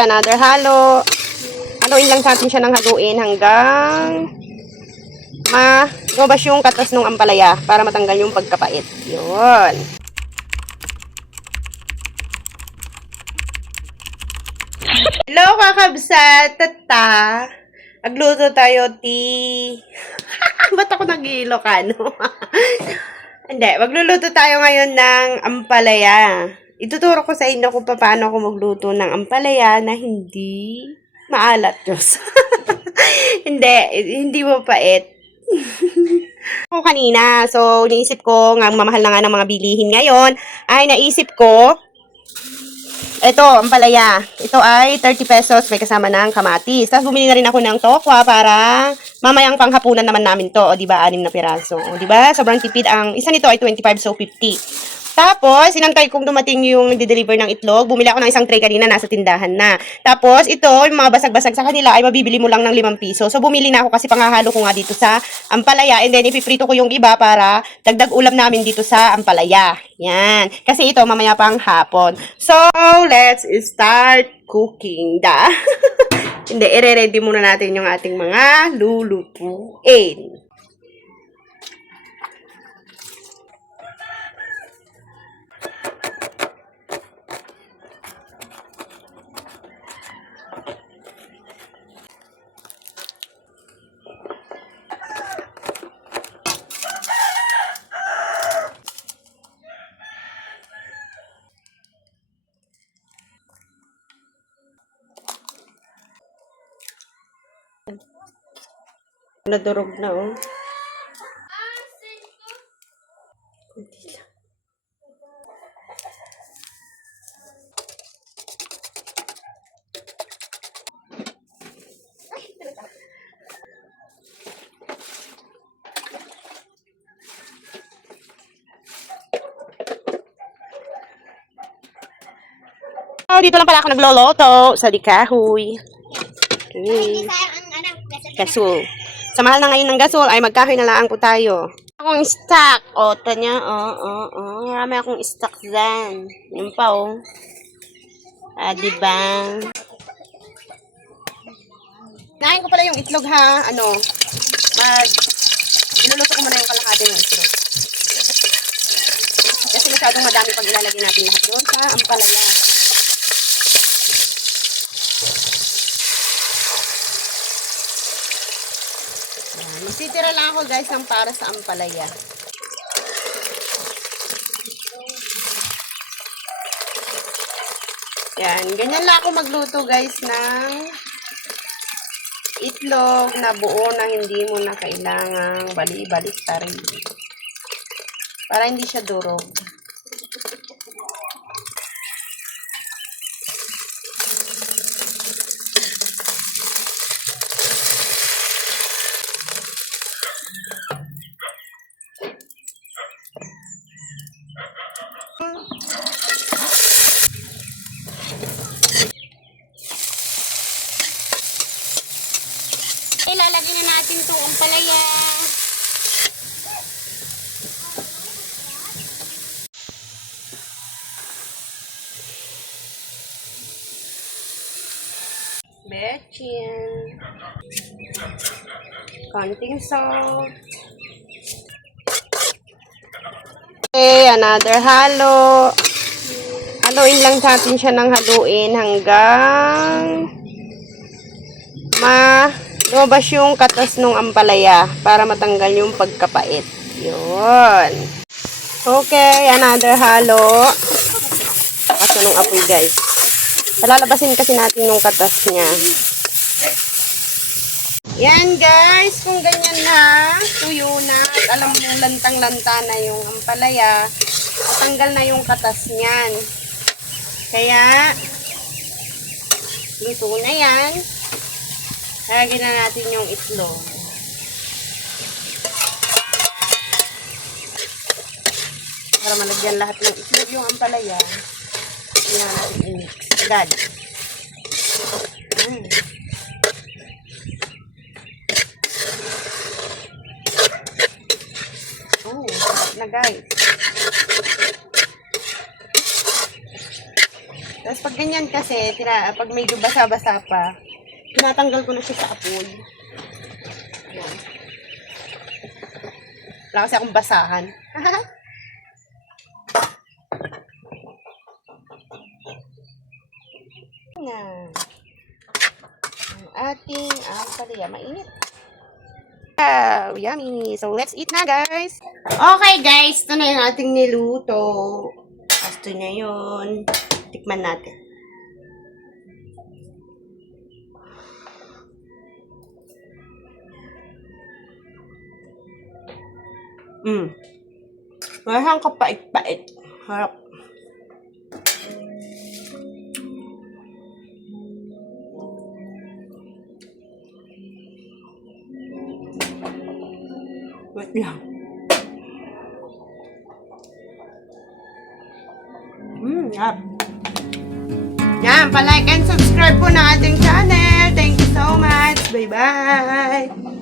another halo. Haluin lang natin siya ng haluin hanggang lumabas yung katas ng ampalaya para matanggal yung pagkapait. Yun. Hello, kakabsat! Tata! Magluto tayo, Ba't ako nag-Ilocano? Hindi, magluluto tayo ngayon ng ampalaya. Ituturo ko sa inyo kung paano ako magluto ng ampalaya na hindi maalat, Diyos. Hindi mapait. Ako kanina, so naisip ko, nga mamahal na nga ng mga bilihin ngayon, ay naisip ko, ito, ampalaya. Ito ay 30 pesos, may kasama ng kamatis. Tapos bumili na rin ako ng tokwa para mamayang panghapunan naman namin to. O, diba? 6 na piraso. O, diba? Sobrang tipid. Ang isa nito ay 25, so 50. Tapos, inantay kong dumating yung nagde-deliver ng itlog. Bumili ako ng isang tray kanina, nasa tindahan na. Tapos, ito, yung mga basag-basag sa kanila ay mabibili mo lang ng 5 piso. So, bumili na ako kasi panghahalo ko nga dito sa ampalaya. And then, ipiprito ko yung iba para dagdag ulam namin dito sa ampalaya. Yan. Kasi ito, mamaya pang hapon. So, let's start cooking da. Hindi, i-ready muna natin yung ating mga lulutuin. Nadurog na, oh. Kunti lang. Oh, dito lang pala ako nagloloto sa dikahoy. Okay. Gasol. Sa mahal na ngayon ng gasol, ay magkahoy na lang po tayo. Akong stock. O, tanya. Marami akong stock dyan. Yun pa, oh. Diba? Nahin ko pala yung itlog, ha. Iluluto ko muna yung kalahati ng itlog. Kasi masyadong madami pag ilalagay natin lahat doon sa ampalaya. Magsitira lang ako, guys, ng para sa ampalaya. Yan, ganyan lang ako magluto, guys, ng itlog na buo na hindi mo na kailangang bali-balik tarin. Para hindi siya durog. Ilalagay na natin itong ampalaya. Bechin. Konting salt. Okay, another halo. Haluin lang natin siya ng haluin hanggang lumabas yung katas ng ampalaya para matanggal yung pagkapait. Yun. Okay, another halo. Kaso nung apoy, guys. Palalabasin kasi natin yung katas niya. Yan, guys. Kung ganyan na, tuyo na, at alam mo lantang-lanta na yung ampalaya, matanggal na yung katas niyan. Kaya, luto na yan. Lagyan na natin yung itlog. Para malagyan lahat ng itlog yung ampalaya. Yan natin i-mix. Agad. Oh, sarap na, guys. Tapos pag ganyan kasi, pag medyo basa-basa pa, tinatanggal ko na siya sa apoy. Yan. Wala kasi akong basahan. na. Ang ating palaya. Mainit. Wow, yummy. So, let's eat na, guys. Okay, guys. Ito na yung ating niluto. Ito na yun. Tikman natin. Mahang kapait-pait. Harap. Wait lang. Yap. Yan, pa-like and subscribe po na ating channel. Thank you so much. Bye-bye.